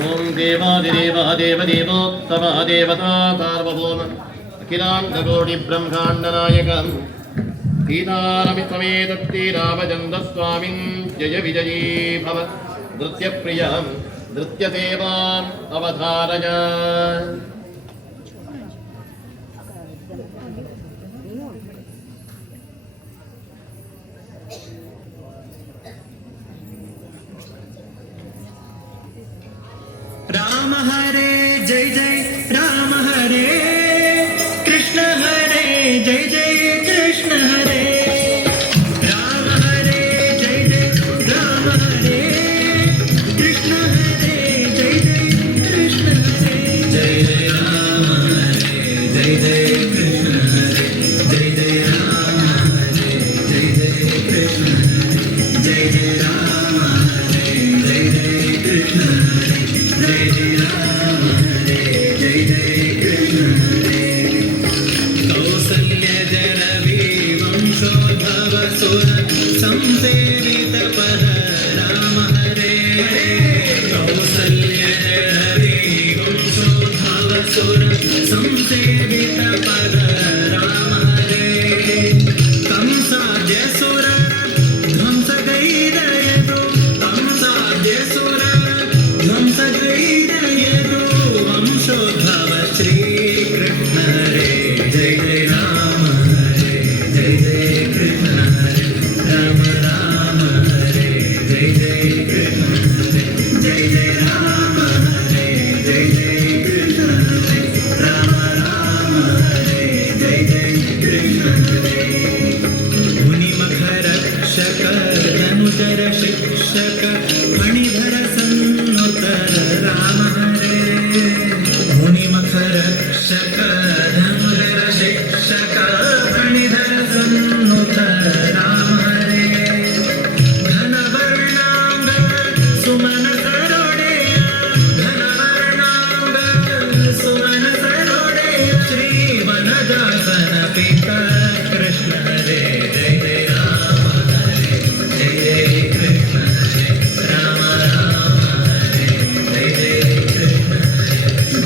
ಓಂ ದೇವಾದಿದೇವಾದೇವದೇವೋತ್ತಮ ದೇವತಾ ಸಾರ್ವಭೌಮ ಅಖಿಲಾಂಡಕೋಟಿ ಬ್ರಹ್ಮಾಂಡ ನಾಯಕ ಸೀತಾರಮಿತ್ವಮೇತತ್ತಿ ರಾಮಚಂದ್ರಸ್ವಾಮಿನ್ ಜಯ ವಿಜಯೀ ಭವ ನೃತ್ಯಪ್ರಿಯ ನೃತ್ಯಸೇವಾಂ ಅವಧಾರಯ. राम हरे जय जय राम हरे कृष्ण हरे जय जय कृष्ण हरे राम हरे जय जय राम हरे कृष्ण हरे जय जय कृष्ण हरे जय जय राम हरे जय जय कृष्ण हरे जय जय राम हरे जय जय कृष्ण हरे जय जय राम हरे जय जय कृष्ण हरे जय जय राम हरे जय जय कृष्ण हरे कौसल्य जननी वंशोद्भव सुर संसेवित पद राम हरे कौसल्य जननी वंशोद्भव सुर संसेवित पद राम हरे कंसाद्य सुर ध्वंस गैरयतु कंसाद्य सुर ध्वंस गैरयतु वंशोद्भव श्री कृष्ण हरे जय जय राम हरे जय जय कृष्ण हरे राम राम हरे जय जय कृष्ण हरे जय जय राम हरे जय जय कृष्ण हरे राम राम हरे जय जय कृष्ण हरे मुनिमखरक्षक धनुधर शिक्षक फणिधर सन्नुतर राम हरे मुनिमखरक्षक धनुधर शिक्षक फणिधर सन्नुतर राम हरे घनवर्णांग सुमन सरोडेय घनवर्णांग सुमन सरोडेय श्रीवनदासन पिता कृष्ण हरे जय जय राम हरे जय जय कृष्ण हरे राम राम हरे जय जय कृष्ण हरे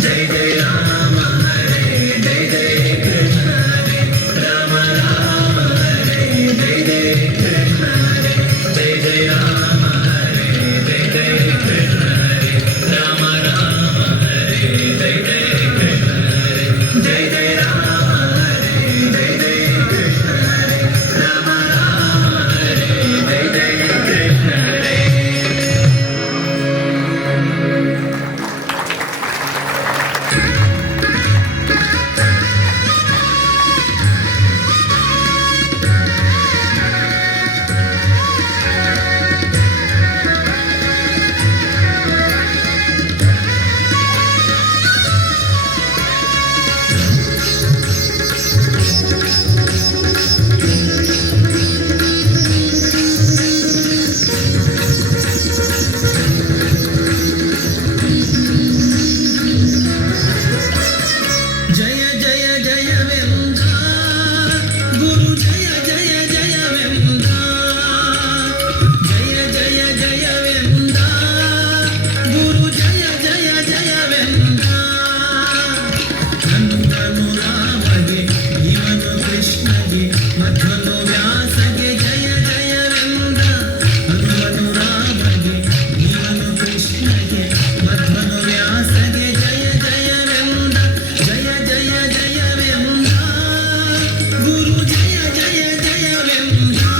जय जय राम हरे जय जय कृष्ण हरे राम राम हरे जय जय कृष्ण हरे जय जय राम हरे जय जय कृष्ण हरे राम राम हरे जय जय कृष्ण हरे जय जय राम हरे जय जय कृष्ण हरे राम राम हरे जय जय कृष्ण हरे. जय जय जय वेंदा गुरु जय जय जय वेंदा जय जय जय वेंदा गुरु जय जय जय वेंदा हनुमनु रामगे भीमनु कृष्णगे मध्वनु व्यासगे जय जय वेंदा हनुमनु रामगे भीमनु कृष्णगे मध्वनु व्यासगे जय जय वेंदा जय जय जय वेंदा गुरु जय जय जय वेंदा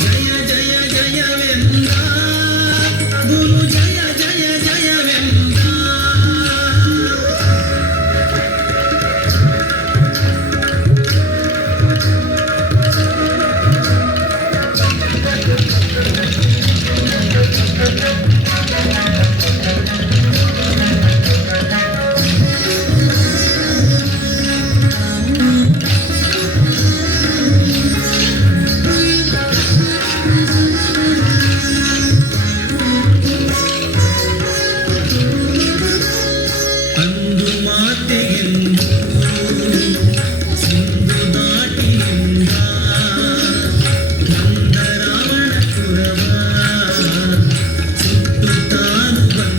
जय जय जय वेंदा गुरु जय जय जय वेंदा. ಅಂದು ಮಾತೆಗೆಂದು ಸಿಂಧು ದಾಟಿಯಿಂದ ನಂದ ರಾವಣಪುರವ ಸುತ್ತುತ್ತಾನು ಬಂದ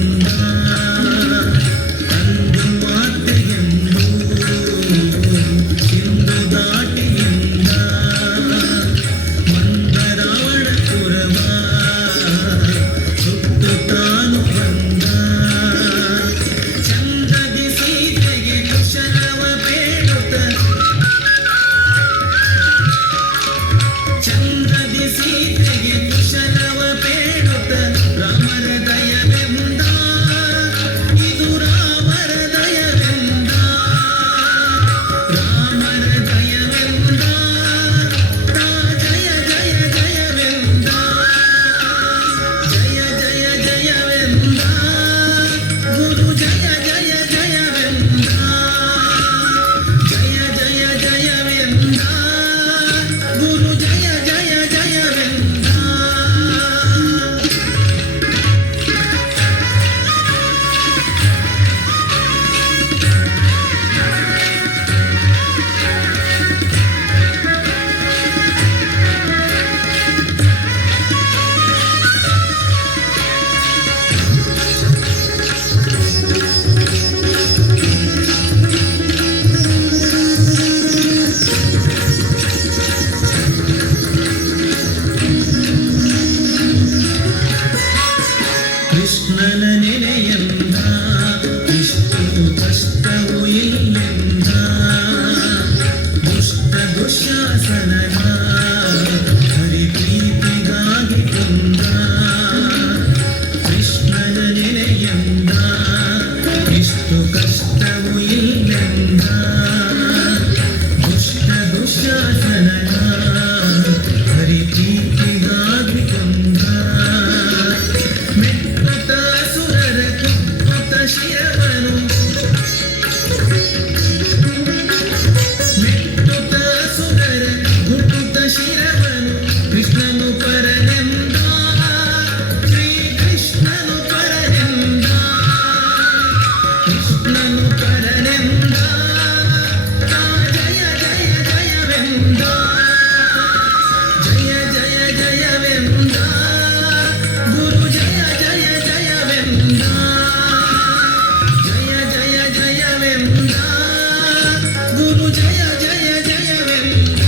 ಕೃಷ್ಣನ ನೆನೆಯಂದ ಇಷ್ಟು ಕಷ್ಟವೂ ಇಲ್ಲೆಂದ ದುಷ್ಟ ದುಶ್ಯಾಸನನ ಹರಿ ಪ್ರೀತಿಗಾಗಿ ಕೊಂದ ಕೃಷ್ಣನ ನೆನೆಯಂದ ಇಷ್ಟು ಕಷ್ಟವೂ ಇಲ್ಲೆಂದ ದುಷ್ಟ ದುಶ್ಯಾಸನನ ಹರಿ ಪ್ರೀತಿಗಾಗಿ ಕೊಂದ ಮೆಟ್ಟುತ್ತ ಸುರರ ಕುಪ್ಪುತ್ತ ಶಿರವನು ಮೆಟ್ಟುತ್ತ ಸುರರ ಕುಪ್ಪುತ್ತ ಶಿರವನು ಕೃಷ್ಣನು ಪರನೆಂದ ಶ್ರೀ ಕೃಷ್ಣನು ಪರನೆಂದ ಕೃಷ್ಣನು ಪರನೆಂದ ಜಯ ಜಯ ಜಯವೆಂದ ಜಯ ಜಯ ಜಯವೆಂದ ಗುರು ಜಯ ಜಯ ಜಯವೆಂದ ಜಯ ಜಯ ಜಯವೆಂದ ಗುರು ಜಯ ಜಯ ಜಯವೆಂದ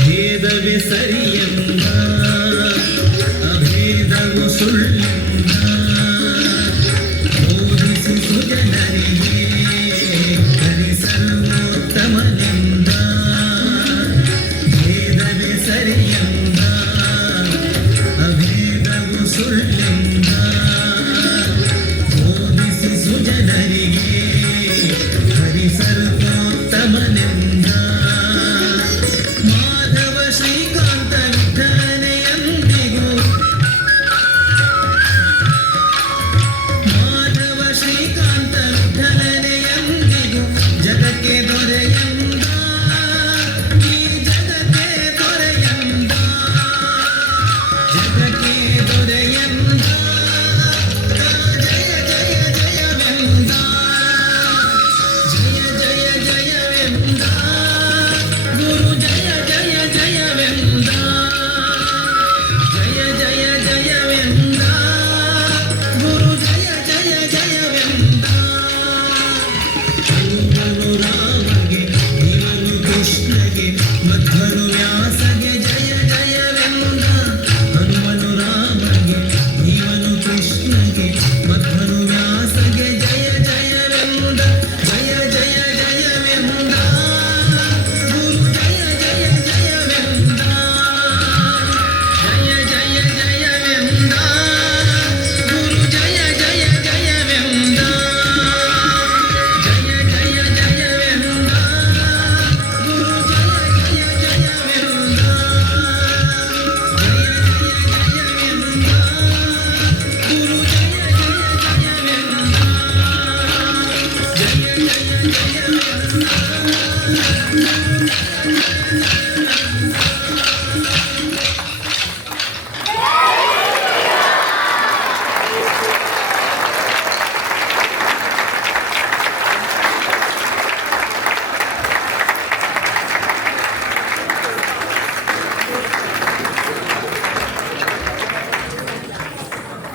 ಭೇದವೇ ಸರಿಯೆಂದ ಅಭೇದವು ಸುಳ್ಳೆಂದ ಬೋಧಿಸಿ ಸುಜನರಿಗೆ ಹರಿ ಸರ್ವೋತ್ತಮನೆಂದ ಭೇದವೇ ಸರಿಯೆಂದ ಅಭೇದವು ಸುಳ್ಳೆಂದ ಬೋಧಿಸಿ ಸುಜನರಿಗೆ ಹರಿ ಸರ್ವೋತ್ತಮನೆಂದ ಮಾಧವ ಶ್ರೀಕಾಂತ ವಿಠಲನೆಯಂದಿಗೂ ಮಾಧವ ಶ್ರೀಕಾಂತ ವಿಠಲನೆಯಂದಿಗೂ ಜಗಕ್ಕೆ ದೊರೆಯಂದ ಈ ಜಗಕ್ಕೆ ದೊರೆಯಂದ ಜಗಕ್ಕೆ ದೊರೆಯಂದ ಜಯ ಜಯ ಜಯವೆಂದ ಜಯ ಜಯ ಜಯವೆಂದ ಗುರು ಜಯ ಜಯ ಜಯವೆಂದ ಜಯ ಜಯ ಜಯವೆಂದ ಗುರು ಜಯ ಜಯ ಜಯವೆಂದ ಹನುಮನು ರಾಮಗೆ ಇವನು ಕೃಷ್ಣಗೆ ಮಧ್ವನು ವ್ಯಾಸಗೆ ಜಯ ಜಯವೆಂದ ಹನುಮನು ರಾಮಗೆ ಇವನು ಕೃಷ್ಣಗೆ ಮಧ್ವನು ವ್ಯಾಸಗೆ ಜಯ ಜಯವೆಂದ ಜಯ ಜಯ ಜಯವೆಂದ ಗುರು ಜಯ ಜಯ ಜಯವೆಂದ ಜಯ ಜಯ ಜಯವೆಂದ ಗುರು ಜಯ ಜಯ ಜಯವೆಂದ ಜಯ ಜಯ ಜಯವೆಂದ ಗುರು ಜಯ ಜಯ ಜಯವೆಂದ ಜಯ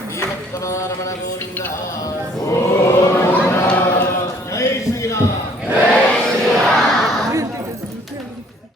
ಭೀಮಕ್ಕವಾರಮಣ